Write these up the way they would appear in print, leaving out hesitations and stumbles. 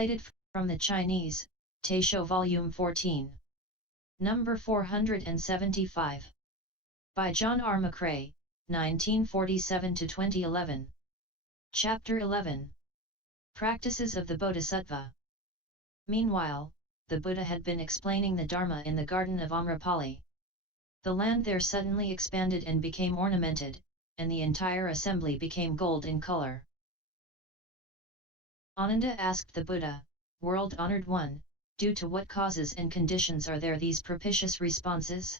Translated from the Chinese, Taisho Volume 14. Number 475. By John R. McRae, 1947–2011. Chapter 11. Practices of the Bodhisattva. Meanwhile, the Buddha had been explaining the Dharma in the garden of Amrapali. The land there suddenly expanded and became ornamented, and the entire assembly became gold in color. Ananda asked the Buddha, "World-honored one, due to what causes and conditions are there these propitious responses?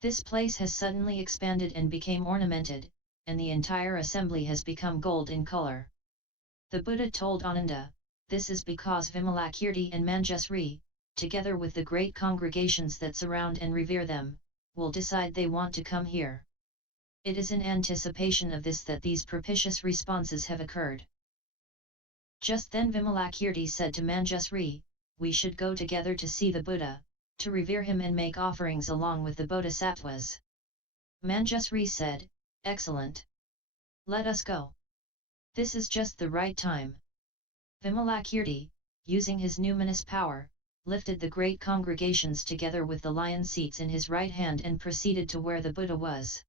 This place has suddenly expanded and became ornamented, and the entire assembly has become gold in color." The Buddha told Ananda, "This is because Vimalakīrti and Manjusri, together with the great congregations that surround and revere them, will decide they want to come here. It is in anticipation of this that these propitious responses have occurred." Just then Vimalakīrti said to Manjusri, "We should go together to see the Buddha, to revere him and make offerings along with the bodhisattvas." Manjusri said, "Excellent. Let us go. This is just the right time." Vimalakīrti, using his numinous power, lifted the great congregations together with the lion seats in his right hand and proceeded to where the Buddha was.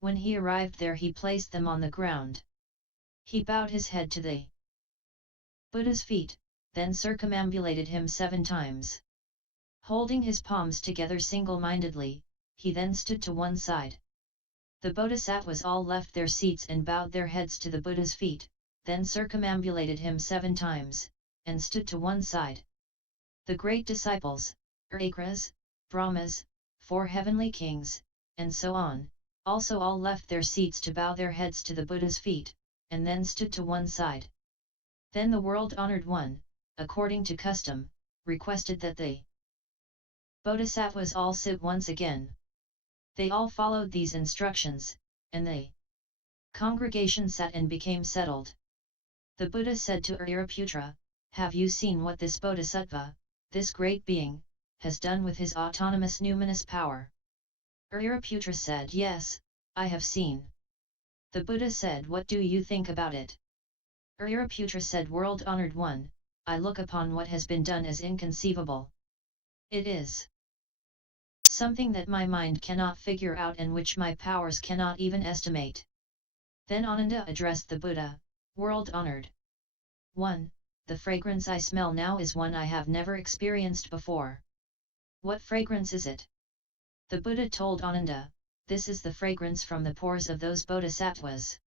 When he arrived there he placed them on the ground. He bowed his head to the Buddha's feet, then circumambulated him 7 times. Holding his palms together single-mindedly, he then stood to one side. The bodhisattvas all left their seats and bowed their heads to the Buddha's feet, then circumambulated him 7 times, and stood to one side. The great disciples, Akras, Brahmas, 4 heavenly kings, and so on, also all left their seats to bow their heads to the Buddha's feet, and then stood to one side. Then the world-honored one, according to custom, requested that the bodhisattvas all sit once again. They all followed these instructions, and the congregation sat and became settled. The Buddha said to Uriputra, "Have you seen what this bodhisattva, this great being, has done with his autonomous numinous power?" Uriputra said, "Yes, I have seen." The Buddha said, "What do you think about it?" Uriputra said, "World-honored one, I look upon what has been done as inconceivable. It is something that my mind cannot figure out and which my powers cannot even estimate." Then Ananda addressed the Buddha, "World-honored one, the fragrance I smell now is one I have never experienced before. What fragrance is it?" The Buddha told Ananda, "This is the fragrance from the pores of those bodhisattvas."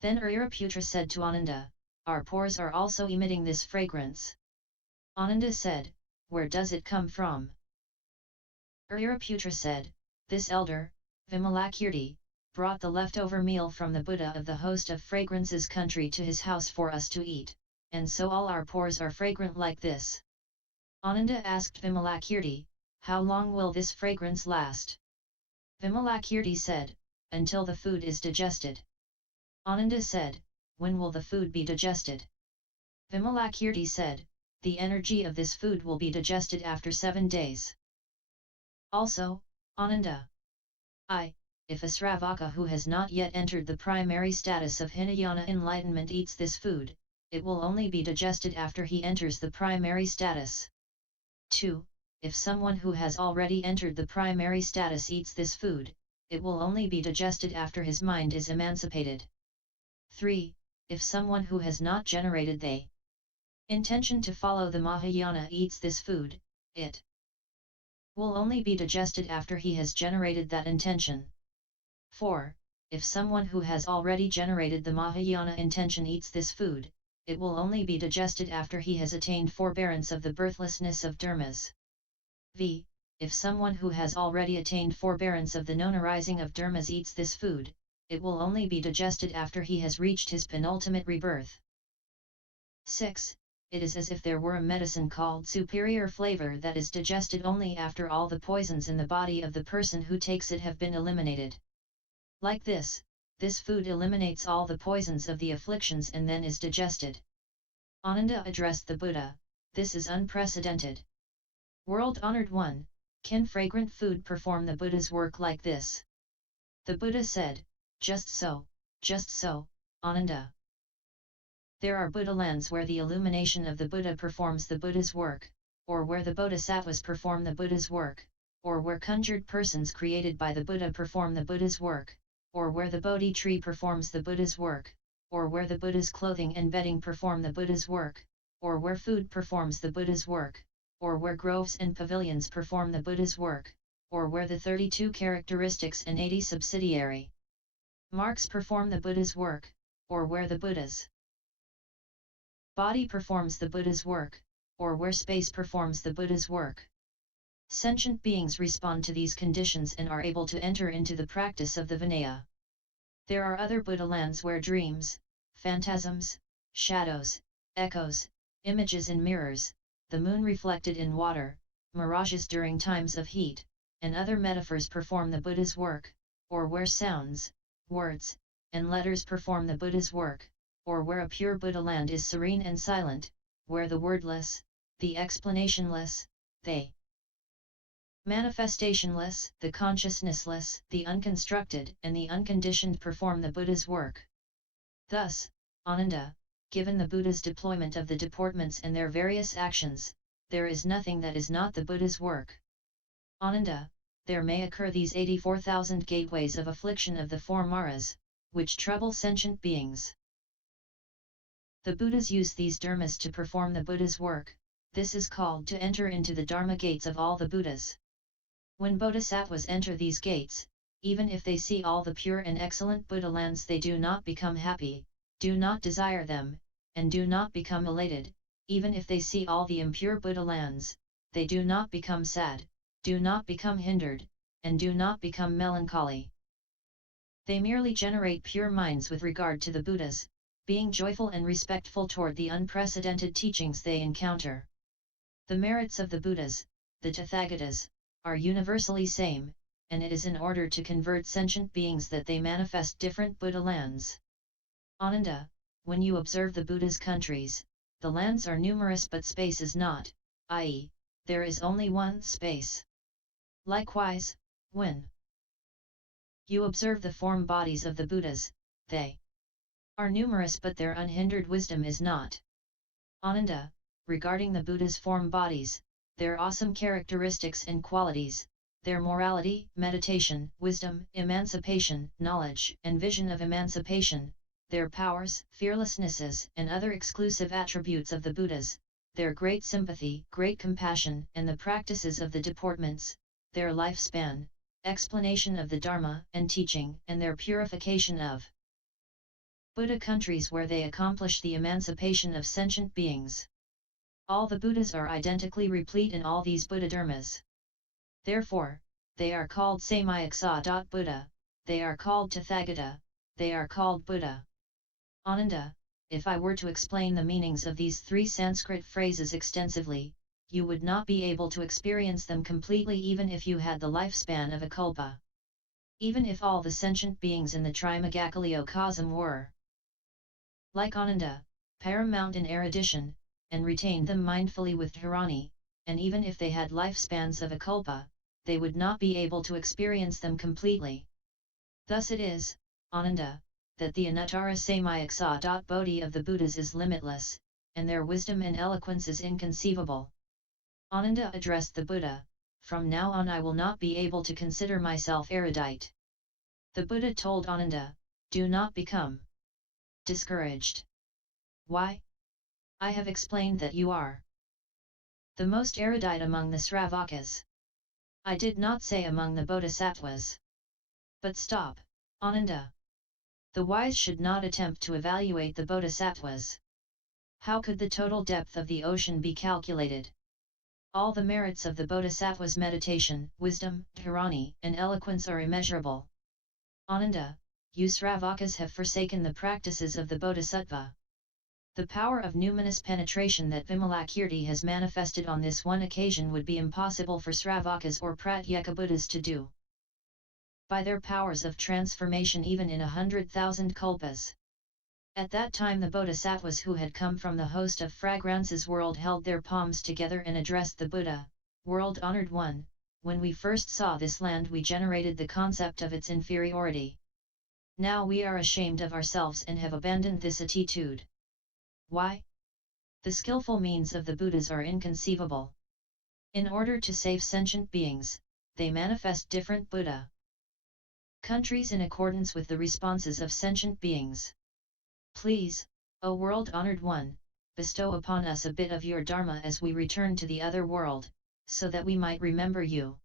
Then Uriputra said to Ananda, "Our pores are also emitting this fragrance." Ananda said, "Where does it come from?" Uriputra said, "This elder, Vimalakīrti, brought the leftover meal from the Buddha of the host of fragrances country to his house for us to eat, and so all our pores are fragrant like this." Ananda asked Vimalakīrti, "How long will this fragrance last?" Vimalakīrti said, "Until the food is digested." Ananda said, "When will the food be digested?" Vimalakīrti said, "The energy of this food will be digested after 7 days. Also, Ananda, if a Sravaka who has not yet entered the primary status of Hinayana enlightenment eats this food, it will only be digested after he enters the primary status. 2. If someone who has already entered the primary status eats this food, it will only be digested after his mind is emancipated. 3. If someone who has not generated the intention to follow the Mahayana eats this food, it will only be digested after he has generated that intention. 4. If someone who has already generated the Mahayana intention eats this food, it will only be digested after he has attained forbearance of the birthlessness of dharmas. If someone who has already attained forbearance of the non-arising of dharmas eats this food, it will only be digested after he has reached his penultimate rebirth. 6. It is as if there were a medicine called superior flavor that is digested only after all the poisons in the body of the person who takes it have been eliminated. Like this food eliminates all the poisons of the afflictions and then is digested." Ananda addressed the Buddha, "This is unprecedented. World-honored one, can fragrant food perform the Buddha's work like this?" The Buddha said, Just so, Ananda." There are Buddha lands where the illumination of the Buddha performs the Buddha's work, or where the Bodhisattvas perform the Buddha's work, or where conjured persons created by the Buddha perform the Buddha's work, or where the Bodhi tree performs the Buddha's work, or where the Buddha's clothing and bedding perform the Buddha's work, or where food performs the Buddha's work, or where groves and pavilions perform the Buddha's work, or where the 32 characteristics and 80 subsidiary marks perform the Buddha's work, or where the Buddha's body performs the Buddha's work, or where space performs the Buddha's work. Sentient beings respond to these conditions and are able to enter into the practice of the Vinaya. There are other Buddha lands where dreams, phantasms, shadows, echoes, images in mirrors, the moon reflected in water, mirages during times of heat, and other metaphors perform the Buddha's work, or where sounds, words, and letters perform the Buddha's work, or where a pure Buddha land is serene and silent, where the wordless, the explanationless, the manifestationless, the consciousnessless, the unconstructed, and the unconditioned perform the Buddha's work. Thus, Ananda, given the Buddha's deployment of the deportments and their various actions, there is nothing that is not the Buddha's work. Ananda, there may occur these 84,000 gateways of affliction of the four maras, which trouble sentient beings. The Buddhas use these dharmas to perform the Buddha's work. This is called to enter into the Dharma gates of all the Buddhas. When Bodhisattvas enter these gates, even if they see all the pure and excellent Buddha lands, they do not become happy, do not desire them, and do not become elated. Even if they see all the impure Buddha lands, they do not become sad, do not become hindered, and do not become melancholy. They merely generate pure minds with regard to the Buddhas, being joyful and respectful toward the unprecedented teachings they encounter. The merits of the Buddhas, the Tathagatas, are universally same, and it is in order to convert sentient beings that they manifest different Buddha lands. Ananda, when you observe the Buddha's countries, the lands are numerous but space is not, i.e., there is only one space. Likewise, when you observe the form bodies of the Buddhas, they are numerous but their unhindered wisdom is not. Ananda, regarding the Buddha's form bodies, their awesome characteristics and qualities, their morality, meditation, wisdom, emancipation, knowledge and vision of emancipation, their powers, fearlessnesses and other exclusive attributes of the Buddhas, their great sympathy, great compassion and the practices of the deportments, their lifespan, explanation of the Dharma and teaching and their purification of Buddha countries where they accomplish the emancipation of sentient beings. All the Buddhas are identically replete in all these Buddha dharmas. Therefore, they are called samyaksaṃbodhi, they are called Tathagata, they are called Buddha. Ananda, if I were to explain the meanings of these three Sanskrit phrases extensively, you would not be able to experience them completely even if you had the lifespan of a kalpa. Even if all the sentient beings in the Trimagakaliyo cosm were like Ananda, paramount in erudition, and retained them mindfully with dharani, and even if they had lifespans of a kalpa, they would not be able to experience them completely. Thus it is, Ananda, that the anuttara samyaksaṃbodhi of the Buddhas is limitless, and their wisdom and eloquence is inconceivable. Ananda addressed the Buddha, "From now on I will not be able to consider myself erudite." The Buddha told Ananda, "Do not become discouraged. Why? I have explained that you are the most erudite among the Sravakas. I did not say among the Bodhisattvas. But stop, Ananda. The wise should not attempt to evaluate the Bodhisattvas. How could the total depth of the ocean be calculated? All the merits of the Bodhisattva's meditation, wisdom, dharani, and eloquence are immeasurable. Ananda, you Sravakas have forsaken the practices of the Bodhisattva. The power of numinous penetration that Vimalakīrti has manifested on this one occasion would be impossible for Sravakas or Pratyeka Buddhas to do. By their powers of transformation even in 100,000 kalpas. At that time the Bodhisattvas who had come from the host of fragrances world held their palms together and addressed the Buddha, "World-honored one, when we first saw this land we generated the concept of its inferiority. Now we are ashamed of ourselves and have abandoned this attitude. Why? The skillful means of the Buddhas are inconceivable. In order to save sentient beings, they manifest different Buddha countries in accordance with the responses of sentient beings. Please, O world-honored one, bestow upon us a bit of your Dharma as we return to the other world, so that we might remember you.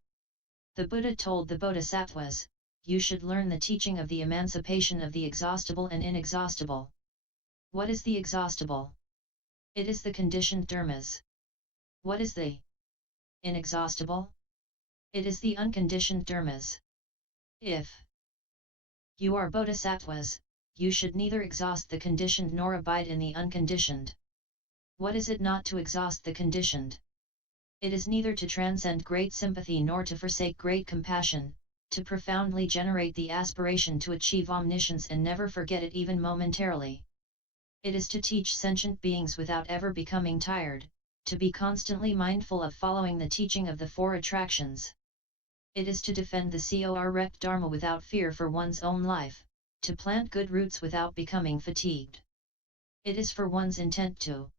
The Buddha told the Bodhisattvas, you should learn the teaching of the emancipation of the exhaustible and inexhaustible. What is the exhaustible? It is the conditioned dharmas. What is the inexhaustible? It is the unconditioned dharmas. If you are bodhisattvas, you should neither exhaust the conditioned nor abide in the unconditioned. What is it not to exhaust the conditioned? It is neither to transcend great sympathy nor to forsake great compassion, to profoundly generate the aspiration to achieve omniscience and never forget it even momentarily. It is to teach sentient beings without ever becoming tired, to be constantly mindful of following the teaching of the four attractions. It is to defend the cor-rect Dharma without fear for one's own life, to plant good roots without becoming fatigued. It is for one's intent to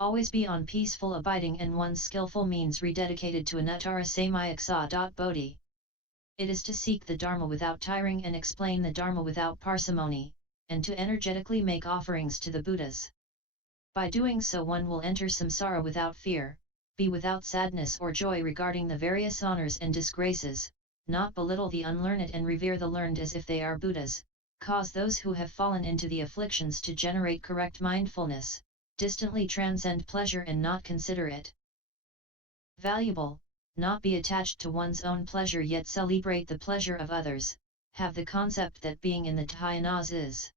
always be on peaceful abiding and one's skillful means rededicated to anuttara samyaksaṃbodhi. It is to seek the Dharma without tiring and explain the Dharma without parsimony, and to energetically make offerings to the Buddhas. By doing so one will enter samsara without fear, be without sadness or joy regarding the various honors and disgraces, not belittle the unlearned and revere the learned as if they are Buddhas, cause those who have fallen into the afflictions to generate correct mindfulness, distantly transcend pleasure and not consider it valuable, not be attached to one's own pleasure yet celebrate the pleasure of others, have the concept that being in the dhyanas is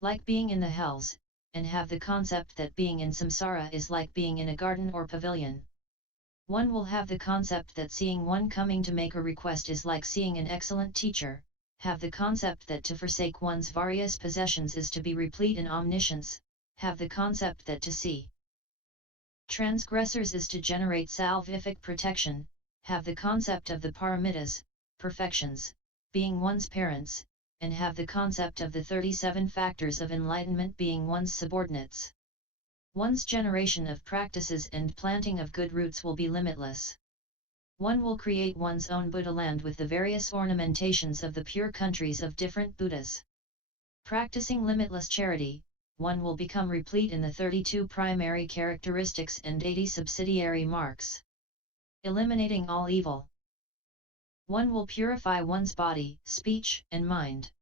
like being in the hells, and have the concept that being in samsara is like being in a garden or pavilion. One will have the concept that seeing one coming to make a request is like seeing an excellent teacher, have the concept that to forsake one's various possessions is to be replete in omniscience, have the concept that to see transgressors is to generate salvific protection, have the concept of the paramitas, perfections, being one's parents, and have the concept of the 37 factors of enlightenment being one's subordinates. One's generation of practices and planting of good roots will be limitless. One will create one's own Buddha land with the various ornamentations of the pure countries of different Buddhas. Practicing limitless charity, one will become replete in the 32 primary characteristics and 80 subsidiary marks. Eliminating all evil. One will purify one's body, speech, and mind.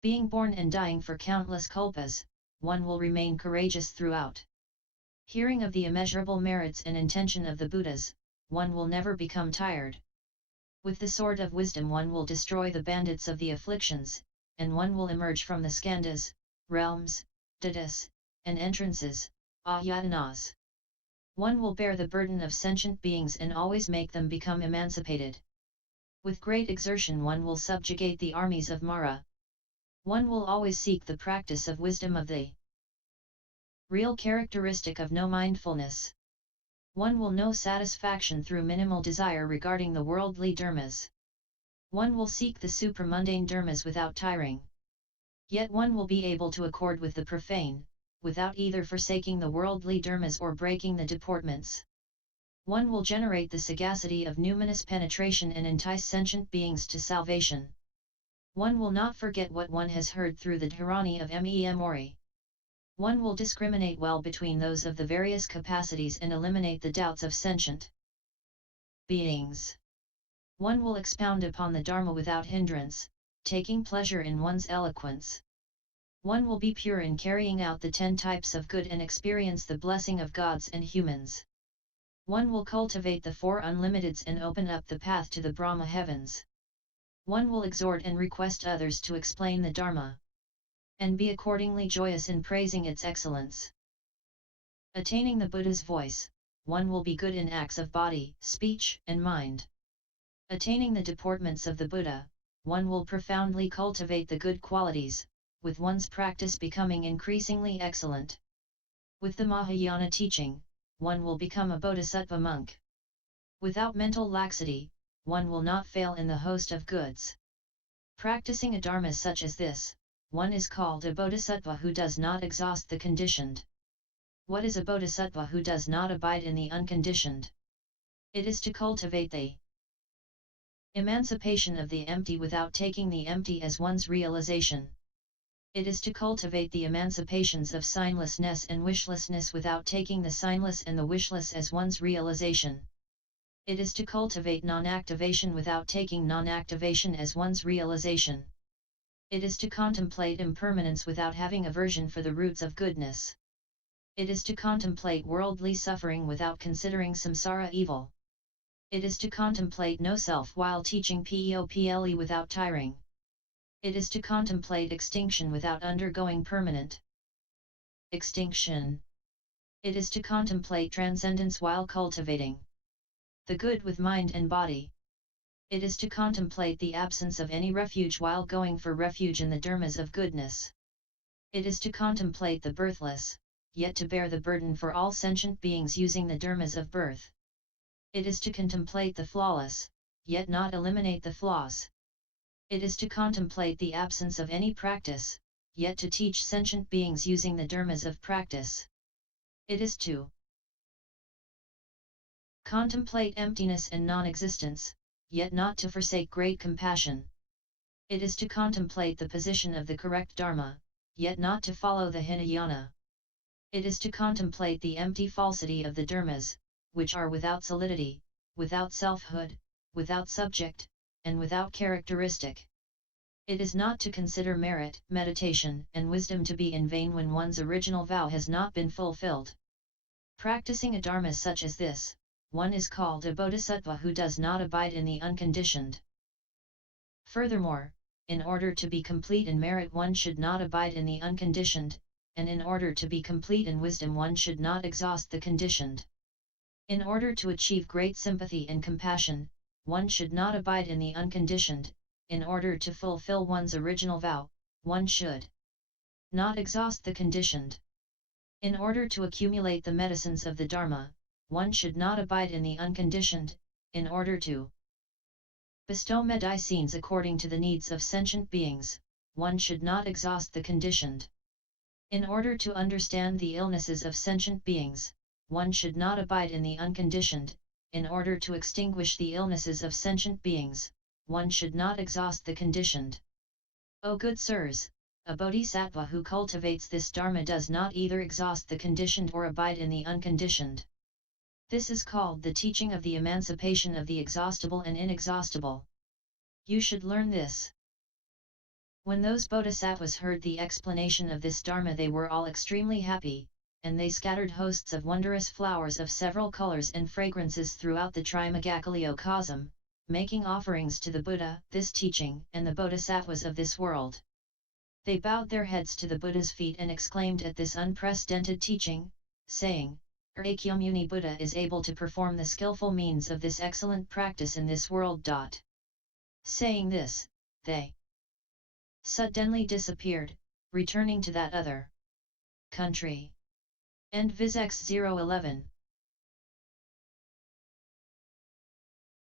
Being born and dying for countless kalpas, one will remain courageous throughout. Hearing of the immeasurable merits and intention of the Buddhas, one will never become tired. With the sword of wisdom one will destroy the bandits of the afflictions, and one will emerge from the skandhas, realms, dadas, and entrances, ayatanas. One will bear the burden of sentient beings and always make them become emancipated. With great exertion one will subjugate the armies of Mara. One will always seek the practice of wisdom of the real characteristic of no mindfulness. One will know satisfaction through minimal desire regarding the worldly dharmas. One will seek the supramundane dharmas without tiring. Yet one will be able to accord with the profane, without either forsaking the worldly dharmas or breaking the deportments. One will generate the sagacity of numinous penetration and entice sentient beings to salvation. One will not forget what one has heard through the dharani of Mori. One will discriminate well between those of the various capacities and eliminate the doubts of sentient beings. One will expound upon the Dharma without hindrance, taking pleasure in one's eloquence. One will be pure in carrying out the 10 types of good and experience the blessing of gods and humans. One will cultivate the 4 unlimiteds and open up the path to the Brahma heavens. One will exhort and request others to explain the Dharma, and be accordingly joyous in praising its excellence. Attaining the Buddha's voice, one will be good in acts of body, speech, and mind. Attaining the deportments of the Buddha, one will profoundly cultivate the good qualities, with one's practice becoming increasingly excellent. With the Mahayana teaching, one will become a Bodhisattva monk. Without mental laxity, one will not fail in the host of goods. Practicing a Dharma such as this, one is called a bodhisattva who does not exhaust the conditioned. What is a bodhisattva who does not abide in the unconditioned? It is to cultivate the emancipation of the empty without taking the empty as one's realization. It is to cultivate the emancipations of signlessness and wishlessness without taking the signless and the wishless as one's realization. It is to cultivate non-activation without taking non-activation as one's realization. It is to contemplate impermanence without having aversion for the roots of goodness. It is to contemplate worldly suffering without considering samsara evil. It is to contemplate no self while teaching POPLE without tiring. It is to contemplate extinction without undergoing permanent extinction. It is to contemplate transcendence while cultivating the good with mind and body. It is to contemplate the absence of any refuge while going for refuge in the dharmas of goodness. It is to contemplate the birthless, yet to bear the burden for all sentient beings using the dharmas of birth. It is to contemplate the flawless, yet not eliminate the flaws. It is to contemplate the absence of any practice, yet to teach sentient beings using the dharmas of practice. It is to contemplate emptiness and non-existence, yet not to forsake great compassion. It is to contemplate the position of the correct Dharma, yet not to follow the Hinayana. It is to contemplate the empty falsity of the dharmas, which are without solidity, without selfhood, without subject, and without characteristic. It is not to consider merit, meditation, and wisdom to be in vain when one's original vow has not been fulfilled. Practicing a dharma such as this, one is called a bodhisattva who does not abide in the unconditioned. Furthermore, in order to be complete in merit one should not abide in the unconditioned, and in order to be complete in wisdom one should not exhaust the conditioned. In order to achieve great sympathy and compassion, one should not abide in the unconditioned. In order to fulfill one's original vow, one should not exhaust the conditioned. In order to accumulate the medicines of the Dharma, one should not abide in the unconditioned. In order to bestow medicines according to the needs of sentient beings, one should not exhaust the conditioned. In order to understand the illnesses of sentient beings, one should not abide in the unconditioned. In order to extinguish the illnesses of sentient beings, one should not exhaust the conditioned. O good sirs, a bodhisattva who cultivates this dharma does not either exhaust the conditioned or abide in the unconditioned. This is called the teaching of the emancipation of the exhaustible and inexhaustible. You should learn this. When those bodhisattvas heard the explanation of this dharma they were all extremely happy, and they scattered hosts of wondrous flowers of several colors and fragrances throughout the Trimagakaliokosm, making offerings to the Buddha, this teaching, and the bodhisattvas of this world. They bowed their heads to the Buddha's feet and exclaimed at this unprecedented teaching, saying, Akyamuni Buddha is able to perform the skillful means of this excellent practice in this world. Saying this, they suddenly disappeared, returning to that other country. End Viz X011.